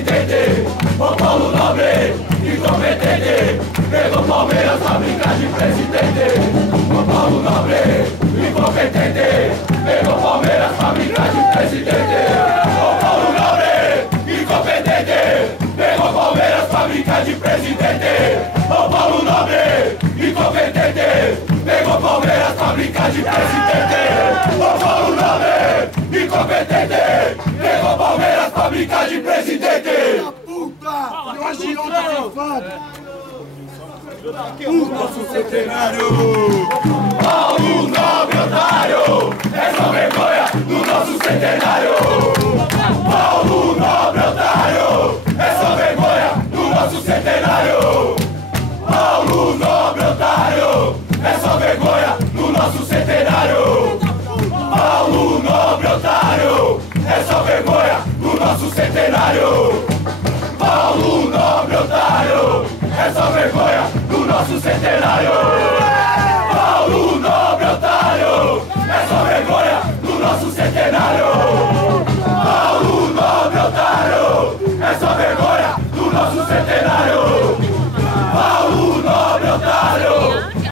presidente. Ô Paulo Nobre, incompetente, pegou Palmeiras pra brincar de presidente. Ô Paulo Nobre, incompetente, pegou Palmeiras pra brincar de presidente. Ô Paulo Nobre, incompetente, pegou Palmeiras pra brincar de presidente. Ô Paulo Nobre, incompetente, pegou Palmeiras pra brincar de presidente. Ô Paulo Nobre, incompetente, pegou Palmeiras pra brincar de presidente. Puta! Eu agiota safado! O nosso centenário! Paulo Nobre, otário, é só vergonha do nosso centenário. Paulo Nobre, otário, é só vergonha do nosso centenário. Paulo Nobre, otário, é só vergonha do nosso centenário. Paulo Nobre, otário, é só vergonha do nosso centenário. Paulo Nobre, otário, é só vergonha do nosso centenário. Paulo Nobre, otário, é só vergonha do nosso centenário.